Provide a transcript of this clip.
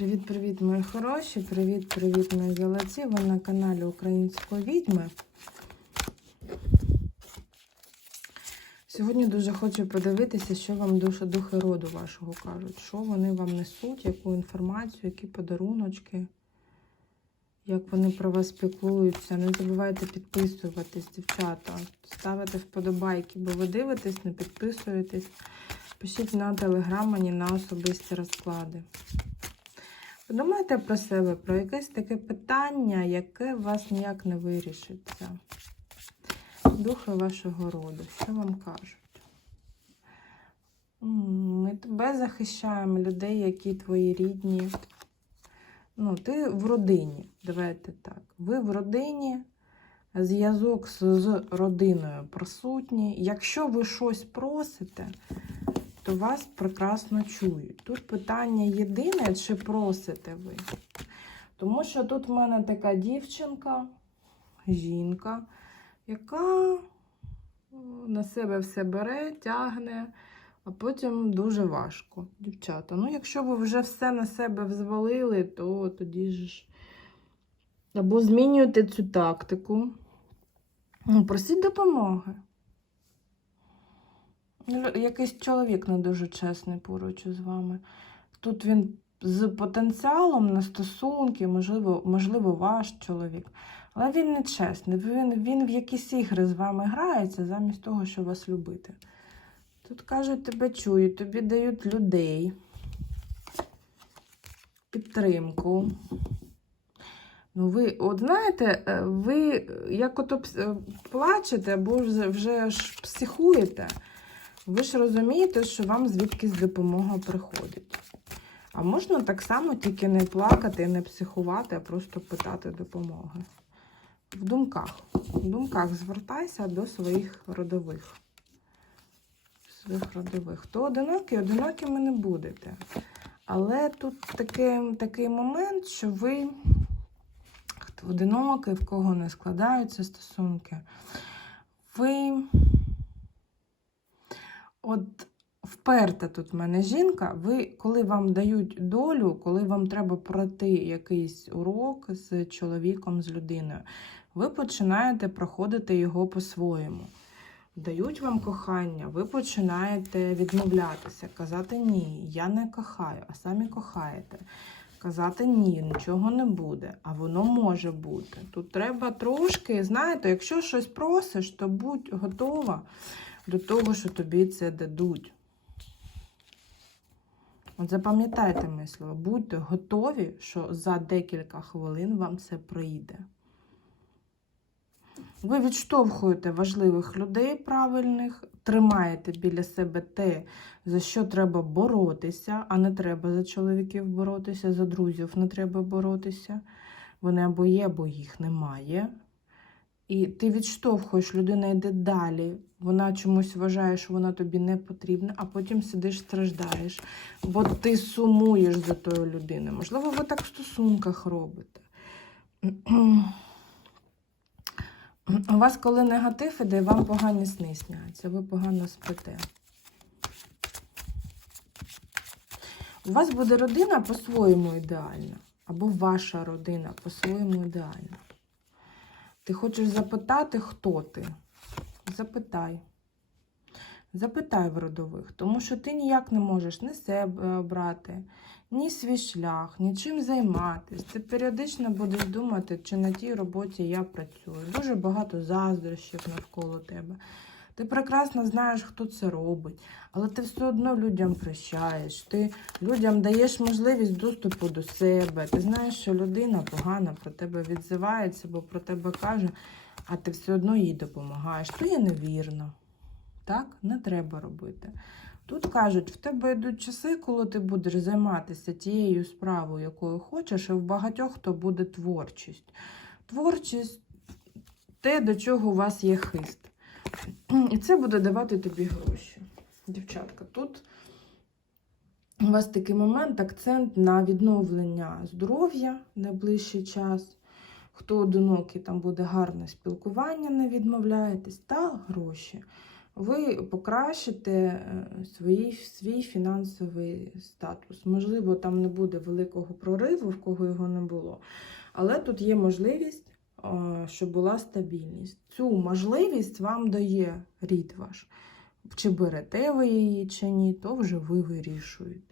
Привіт-привіт, мої хороші! Привіт-привіт, мої золоті! Ви на каналі Української відьми. Сьогодні дуже хочу подивитися, що вам душа духи роду вашого кажуть. Що вони вам несуть, яку інформацію, які подаруночки, як вони про вас піклуються. Не забувайте підписуватись, дівчата, ставити вподобайки, бо ви дивитесь, не підписуєтесь. Пишіть на телеграм мені на особисті розклади. Подумайте про себе, про якесь таке питання, яке у вас ніяк не вирішиться. Духи вашого роду, що вам кажуть? Ми тебе захищаємо, людей, які твої рідні. Ну, ти в родині, давайте так. Ви в родині, зв'язок з, родиною присутній. Якщо ви щось просите, то вас прекрасно чують. Тут питання єдине, чи просите ви. Тому що тут в мене така дівчинка, жінка, яка на себе все бере, тягне, а потім дуже важко, дівчата. Ну, якщо ви вже все на себе взвалили, то тоді ж або змінюєте цю тактику. Ну, просіть допомоги. Якийсь чоловік не дуже чесний поруч з вами. Тут він з потенціалом на стосунки, можливо, можливо, ваш чоловік. Але він не чесний. Він, він в якісь ігри з вами грається, замість того, щоб вас любити. Тут кажуть, тебе чують, тобі дають людей, підтримку. Ну, ви, от знаєте, е, ви як ото е, плачете або вже ж психуєте, ви ж розумієте, що вам звідкись допомога приходить. А можна так само тільки не плакати, не психувати, а просто питати допомоги. В думках. В думках звертайся до своїх родових. Своїх родових. Хто одинокий, одинокими не будете. Але тут такий, такий момент, що ви хто одинокий, в кого не складаються стосунки. Ви от вперта тут в мене жінка, ви, коли вам дають долю, коли вам треба пройти якийсь урок з чоловіком, з людиною, ви починаєте проходити його по-своєму. Дають вам кохання, ви починаєте відмовлятися, казати ні, я не кохаю, а самі кохаєте. Казати ні, нічого не буде, а воно може бути. Тут треба трошки, знаєте, якщо щось просиш, то будь готова до того, що тобі це дадуть. От запам'ятайте моє слово, будьте готові, що за декілька хвилин вам це прийде. Ви відштовхуєте важливих людей правильних, тримаєте біля себе те, за що треба боротися, а не треба за чоловіків боротися, за друзів не треба боротися. Вони або є, або їх немає. І ти відштовхуєш, людина йде далі. Вона чомусь вважає, що вона тобі не потрібна, а потім сидиш, страждаєш, бо ти сумуєш за тою людиною. Можливо, ви так в стосунках робите. У вас, коли негатив іде, вам погані сни сняться, ви погано спите. У вас буде родина по-своєму ідеальна, або ваша родина по-своєму ідеальна. Ти хочеш запитати, хто ти? Запитай. Запитай в родових, тому що ти ніяк не можеш ні себе обрати, ні свій шлях, нічим займатися. Ти періодично будеш думати, чи на тій роботі я працюю. Дуже багато заздрощів навколо тебе. Ти прекрасно знаєш, хто це робить, але ти все одно людям прощаєш. Ти людям даєш можливість доступу до себе. Ти знаєш, що людина погано про тебе відзивається, бо про тебе каже, а ти все одно їй допомагаєш. То є невірно. Так, не треба робити. Тут кажуть, в тебе йдуть часи, коли ти будеш займатися тією справою, якою хочеш, і в багатьох то буде творчість. Творчість те, до чого у вас є хист. І це буде давати тобі гроші. Дівчатка, тут у вас такий момент, акцент на відновлення здоров'я в найближчий час. Хто одинокий, там буде гарне спілкування, не відмовляєтесь, та гроші. ви покращите е, свій, свій фінансовий статус. Можливо, там не буде великого прориву, в кого його не було. Але тут є можливість, щоб була стабільність. Цю можливість вам дає рід ваш. Чи берете ви її, чи ні, то вже ви вирішуєте.